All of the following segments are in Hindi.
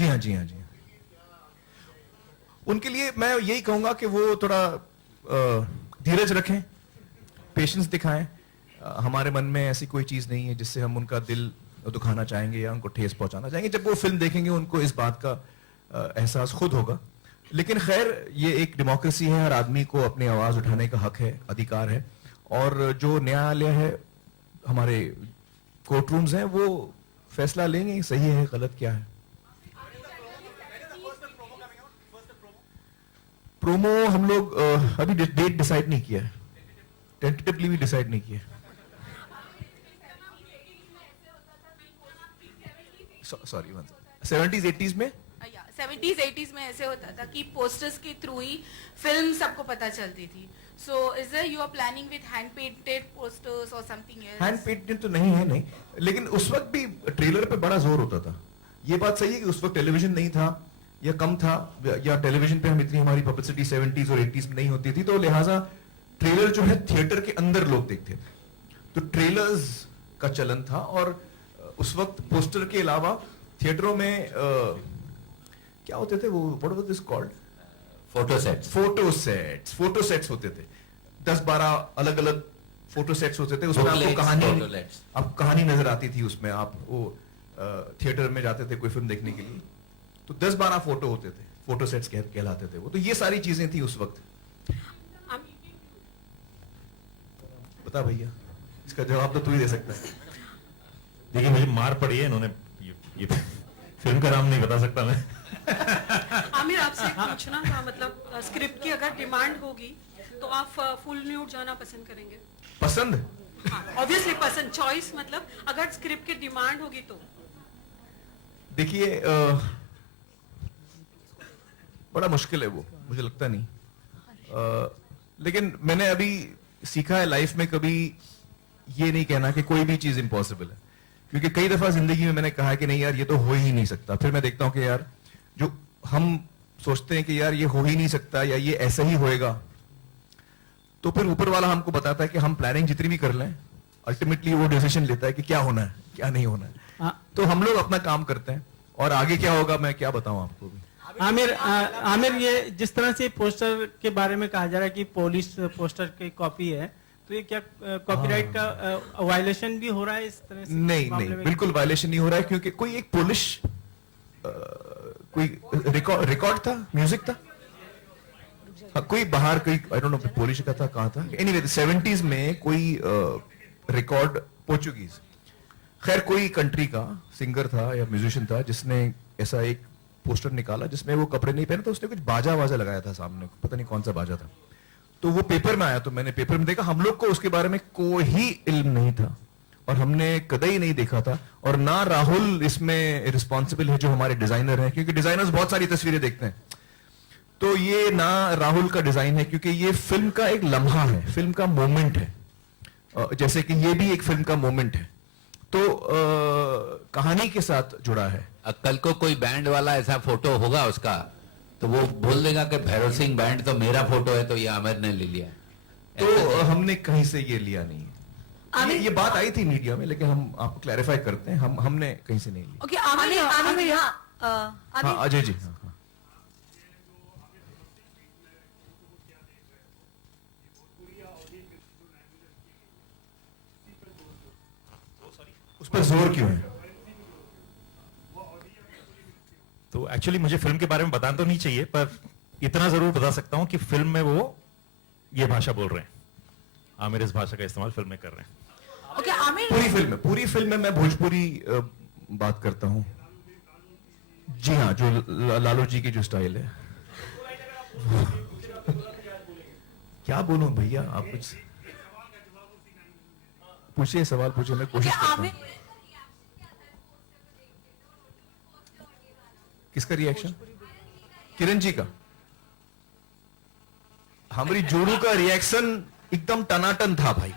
जी हाँ, जी हाँ, जी हाँ। उनके लिए मैं यही कहूंगा कि वो थोड़ा धीरज रखें, पेशेंस दिखाएं। हमारे मन में ऐसी कोई चीज नहीं है जिससे हम उनका दिल दुखाना चाहेंगे या उनको ठेस पहुंचाना चाहेंगे। जब वो फिल्म देखेंगे उनको इस बात का एहसास खुद होगा। लेकिन खैर, ये एक डेमोक्रेसी है, हर आदमी को अपनी आवाज उठाने का हक है, अधिकार है। और जो न्यायालय है, हमारे कोर्ट रूम्स हैं, वो फैसला लेंगे सही है गलत क्या है। प्रोमो हम लोग अभी डेट डिसाइड नहीं किया है, टेंटेटिवली भी डिसाइड नहीं किया है। सॉरी, 70s 80s में 70s 80s में ऐसे होता था कि पोस्टर्स के थ्रू ही फिल्म सबको पता चलती थी। So is you are planning with hand painted posters और समथिंग एल्स? हैंड पेंटेड तो नहीं है, नहीं, लेकिन उस वक्त भी ट्रेलर पे बड़ा जोर होता था। ये बात सही है कि उस वक्त टेलीविजन नहीं था या कम था, या टेलीविजन पे हम इतनी हमारी पब्लिसिटी 70s और 80s में नहीं होती थी, तो लिहाजा ट्रेलर जो है थिएटर के अंदर लोग देखते थे, तो ट्रेलर्स का चलन था। और उस वक्त पोस्टर के अलावा थिएटरों में क्या होते थे वो, what was this called, photo sets होते थे। 10-12 अलग अलग फोटो सेट्स होते थे, उसमें आपको कहानी नजर आती थी। उसमें आप वो थिएटर में जाते थे कोई फिल्म देखने के लिए, तो 10-12 फोटो होते थे, फोटो सेट्स कहलाते थे वो। तो ये सारी चीजें थी उस वक्त। बता भैया, इसका जवाब तो तू ही दे सकता है। देखिए, मुझे मार पड़ी है, इन्होंने ये फिल्म का नाम नहीं बता सकता मैं। आमिर, आपसे पूछना था, मतलब स्क्रिप्ट की अगर डिमांड होगी तो आप फुल न्यूड जाना पसंद करेंगे? पसंद? ऑब्वियसली पसंद, चॉइस मतलब अगर स्क्रिप्ट की डिमांड होगी तो। देखिए, बड़ा मुश्किल है वो, मुझे लगता नहीं। लेकिन मैंने अभी सीखा है लाइफ में कभी ये नहीं कहना कि कोई भी चीज इम्पॉसिबल है, क्योंकि कई दफा जिंदगी में मैंने कहा कि नहीं यार, ये तो हो ही नहीं सकता। फिर मैं देखता हूं कि यार, जो हम सोचते हैं कि यार ये हो ही नहीं सकता या ये ऐसा ही होएगा, तो फिर ऊपर वाला हमको बताता है कि हम प्लानिंग जितनी भी कर लें, अल्टीमेटली वो डिसीजन लेता है कि क्या होना है क्या नहीं होना है। तो हम लोग अपना काम करते हैं, और आगे क्या होगा मैं क्या बताऊं आपको भी। आमिर, ये जिस तरह से पोस्टर के बारे में कहा जा रहा है कि पुलिस पोस्टर की कॉपी है, तो ये क्या कॉपीराइट का वायलेशन भी हो रहा है इस तरह से? नहीं, बिल्कुल वायलेशन नहीं हो रहा है, क्योंकि कोई एक पुलिस कोई रिकॉर्ड था, म्यूजिक था, कोई बाहर कोई आई डोंट नो पोलिश का था, कहां था, एनीवे 70s में कोई रिकॉर्ड पोर्चुगीज, खैर कोई कंट्री का सिंगर था या म्यूजिशियन था जिसने ऐसा एक पोस्टर निकाला जिसमें वो कपड़े नहीं पहने, तो उसने कुछ बाजा लगाया था सामने, पता नहीं कौन सा बाजा था। तो वो पेपर में आया, तो मैंने पेपर में देखा। हम लोग को उसके बारे में कोई इल्म नहीं था और हमने कदई नहीं देखा था, और ना राहुल इसमें रिस्पॉन्सिबल है जो हमारे डिजाइनर हैं, क्योंकि डिजाइनर्स बहुत सारी तस्वीरें देखते हैं। तो ये ना राहुल का डिजाइन है, क्योंकि ये फिल्म का एक लम्हा है, फिल्म का मोमेंट है, जैसे कि ये भी एक फिल्म का मोमेंट है, तो कहानी के साथ जुड़ा है। कल को कोई बैंड वाला ऐसा फोटो होगा उसका, तो वो बोल देगा कि भैरव सिंह बैंड तो मेरा फोटो है, तो ये आमिर ने ले लिया। तो हमने कहीं से ये लिया नहीं है। ये बात आई थी मीडिया में, लेकिन हम आपको क्लैरिफाई करते हैं, हमने कहीं से नहीं लिया। ओके, आमिर यहाँ अजय जी, उस पर जोर क्यों है? तो एक्चुअली मुझे फिल्म के बारे में बताना तो नहीं चाहिए, पर इतना जरूर बता सकता हूं कि फिल्म में वो ये भाषा बोल रहे हैं, आमिर इस भाषा का इस्तेमाल फिल्म में कर रहे हैं। ओके, आमिर पूरी फिल्म में मैं भोजपुरी बात करता हूं। जी हाँ, जो लालू जी की जो स्टाइल है। क्या बोलूं भैया, आप कुछ पूछिए, सवाल पूछिए, मैं कोशिश करता हूं। किसका रिएक्शन? किरण जी का। हमारी जोड़ू का रिएक्शन एकदम टनाटन था भाई।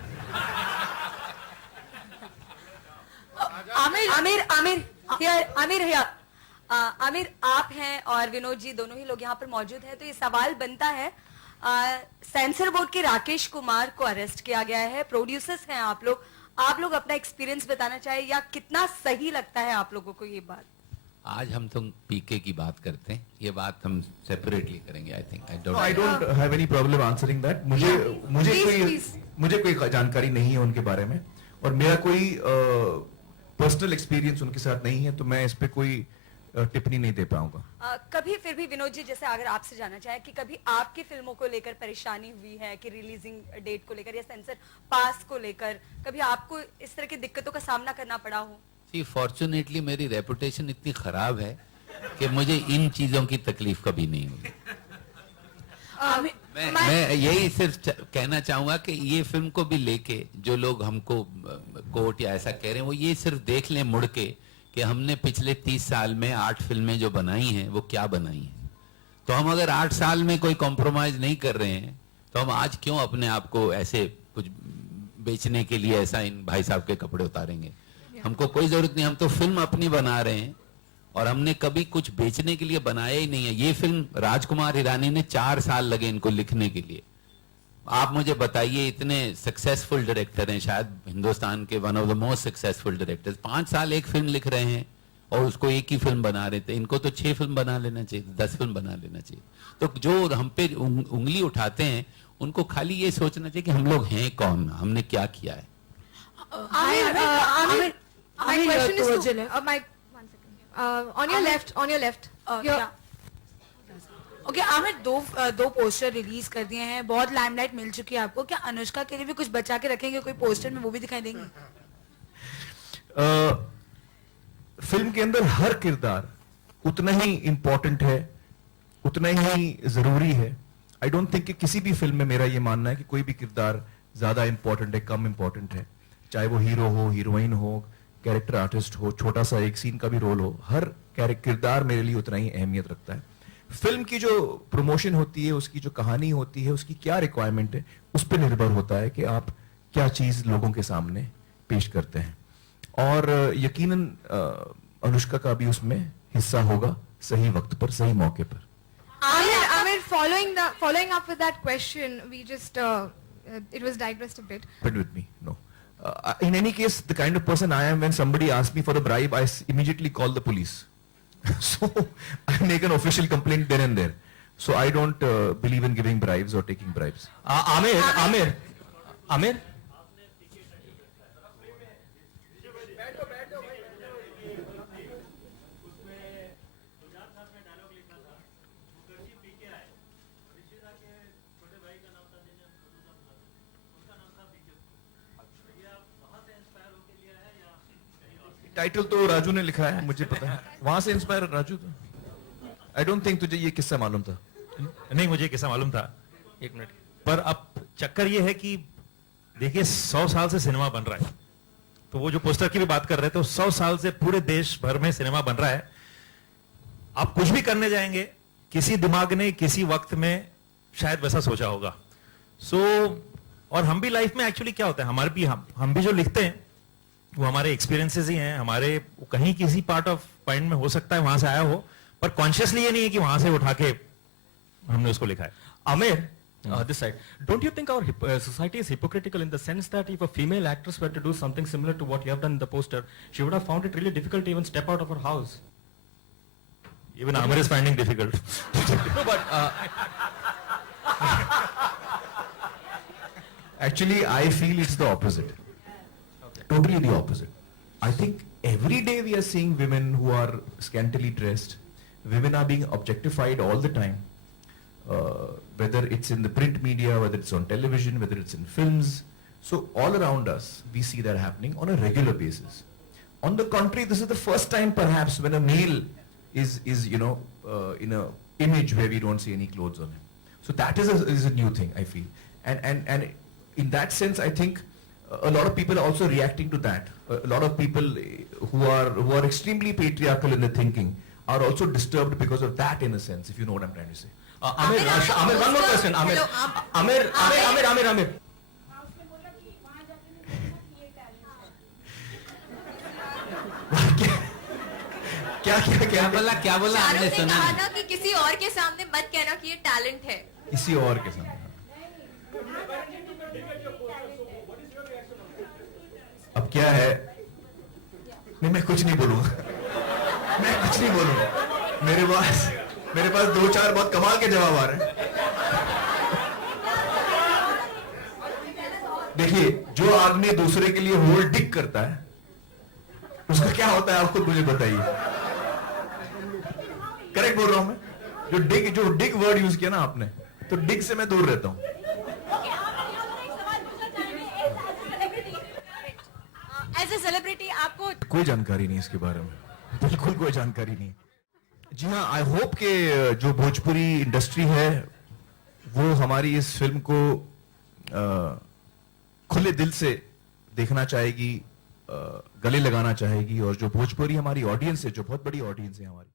आमिर, आप हैं और विनोद जी दोनों ही लोग यहाँ पर मौजूद हैं, तो ये सवाल बनता है, सेंसर बोर्ड के राकेश कुमार को अरेस्ट किया गया है, प्रोड्यूसर्स हैं आप लोग अपना एक्सपीरियंस बताना चाहे, या कितना सही लगता है आप लोगों को ये बात? आज हम तुम पीके की बात करते हैं, ये बात हम सेपरेटली करेंगे। I think I don't have any problem answering that. मुझे please. मुझे कोई जानकारी नहीं है उनके बारे में, और मेरा कोई पर्सनल एक्सपीरियंस उनके साथ नहीं है, तो मैं इस पे कोई टिप्पणी नहीं दे पाऊंगा। कभी फिर भी विनोद जी, जैसे अगर आपसे जानना चाहे कि कभी आपकी फिल्मों को लेकर परेशानी हुई है कि रिलीजिंग डेट को लेकर या सेंसर पास को लेकर कभी आपको इस तरह की दिक्कतों का सामना करना पड़ा हो? जी, फॉर्चुनेटली मेरी रेपुटेशन इतनी खराब है कि मुझे इन चीजों की तकलीफ कभी नहीं हुई। मैं यही सिर्फ कहना चाहूंगा कि ये फिल्म को भी लेके जो लोग हमको कोर्ट या ऐसा कह रहे हैं, वो ये सिर्फ देख लें मुड़ के कि हमने पिछले 30 साल में 8 फिल्में जो बनाई हैं वो क्या बनाई हैं। तो हम अगर 8 साल में कोई कॉम्प्रोमाइज नहीं कर रहे हैं, तो हम आज क्यों अपने आप को ऐसे कुछ बेचने के लिए ऐसा इन भाई साहब के कपड़े उतारेंगे? हमको कोई जरूरत नहीं, हम तो फिल्म अपनी बना रहे हैं और हमने कभी कुछ बेचने के लिए बनाया ही नहीं है। ये फिल्म राजकुमार हिरानी ने 4 साल लगे इनको लिखने के लिए। आप मुझे बताइए, इतने सक्सेसफुल डायरेक्टर हैं, शायद हिंदुस्तान के one of the most successful directors, 5 साल एक फिल्म लिख रहे हैं और उसको एक ही फिल्म बना रहे थे। इनको तो 6 फिल्म बना लेना चाहिए, 10 फिल्म बना लेना चाहिए। तो जो हम पे उंगली उठाते हैं उनको खाली ये सोचना चाहिए कि हम लोग हैं कौन, हमने क्या किया है। My question is to, one second. On your left. Okay Aamir, दो पोस्टर रिलीज कर दिए हैं, बहुत लाइमलाइट मिल चुकी है आपको, क्या अनुष्का के लिए भी कुछ बचा के रखेंगे कोई पोस्टर में, वो भी दिखाई देंगे? फिल्म के अंदर हर किरदार उतना ही इंपॉर्टेंट है, उतना ही जरूरी है। आई डोंट थिंक कि किसी भी फिल्म में मेरा ये मानना है कि कोई भी किरदार ज्यादा इंपॉर्टेंट है, कम इंपॉर्टेंट है। चाहे वो हीरो हो, हीरोइन हो, कैरेक्टर आर्टिस्ट हो, छोटा सा एक सीन का भी रोल हो, हर किरदार मेरे लिए उतना ही अहमियत रखता है। फिल्म की जो प्रमोशन होती है, उसकी जो कहानी होती है, उसकी क्या रिक्वायरमेंट है, उस पर निर्भर होता है कि आप क्या चीज लोगों के सामने पेश करते हैं। और यकीनन अनुष्का का भी उसमें हिस्सा होगा, सही वक्त पर, सही मौके पर। Amir, following up with that question, we just it was digressed a bit. But with me, no. In any case, the kind of person I am, when somebody asks me for a bribe, I immediately call the police. So I make an official complaint then and there. So I don't believe in giving bribes or taking bribes. Amir. Title तो राजू ने लिखा है, मुझे पता है, वहां से इंस्पायर राजू था। आई डोंट थिंक तुझे ये किस्सा मालूम था। नहीं, मुझे किस्सा मालूम था, 1 मिनट। पर अब चक्कर ये है कि देखिए 100 साल से सिनेमा बन रहा है, तो वो जो पोस्टर की भी बात कर रहे थे, तो 100 साल से पूरे देश भर में सिनेमा बन रहा है। आप कुछ भी करने जाएंगे, किसी दिमाग ने किसी वक्त में शायद वैसा सोचा होगा। और हम भी लाइफ में एक्चुअली क्या होता है, हमारे भी हम भी जो लिखते हैं वो हमारे एक्सपीरियंसेस ही हैं, हमारे कहीं किसी पार्ट ऑफ पॉइंट में हो सकता है वहां से आया हो, पर कॉन्शियसली ये नहीं है कि वहां से उठा के हमने उसको लिखा है। Amir, this side. Don't you think our society is hypocritical in the sense that if a female actress were to do something similar to what you have done in the poster, she would have found it really difficult to even step out of her house? Even Amir is finding difficult. No, but Actually, I feel it's the opposite. Totally the opposite. I think every day we are seeing women who are scantily dressed. Women are being objectified all the time. Whether it's in the print media, whether it's on television, whether it's in films. So all around us, we see that happening on a regular basis. On the contrary, this is the first time perhaps when a male is in a image where we don't see any clothes on him. So that is a new thing, I feel. And in that sense, I think a lot of people are also reacting to that. A lot of people who are extremely patriarchal in their thinking are also disturbed because of that, in a sense, if you know what I'm trying to say. Amir, one more question. Amir. क्या बोला हमने सुना कहा नहीं। था कि किसी और के सामने मत कहना कि ये टैलेंट है। किसी और के सामने। अब क्या है, नहीं मैं कुछ नहीं बोलूंगा। मैं कुछ नहीं बोलूंगा, मेरे पास 2-4 बहुत कमाल के जवाब आ रहे हैं। देखिए, जो आदमी दूसरे के लिए होल डिग करता है उसका क्या होता है आप खुद मुझे बताइए। करेक्ट बोल रहा हूं मैं? जो डिग वर्ड यूज किया ना आपने, तो डिग से मैं दूर रहता हूं। एज ए सेलिब्रिटी आपको कोई जानकारी नहीं इसके बारे में, बिल्कुल कोई जानकारी नहीं। जी हाँ, आई होप कि जो भोजपुरी इंडस्ट्री है वो हमारी इस फिल्म को खुले दिल से देखना चाहेगी, गले लगाना चाहेगी, और जो भोजपुरी हमारी ऑडियंस है, जो बहुत बड़ी ऑडियंस है हमारी,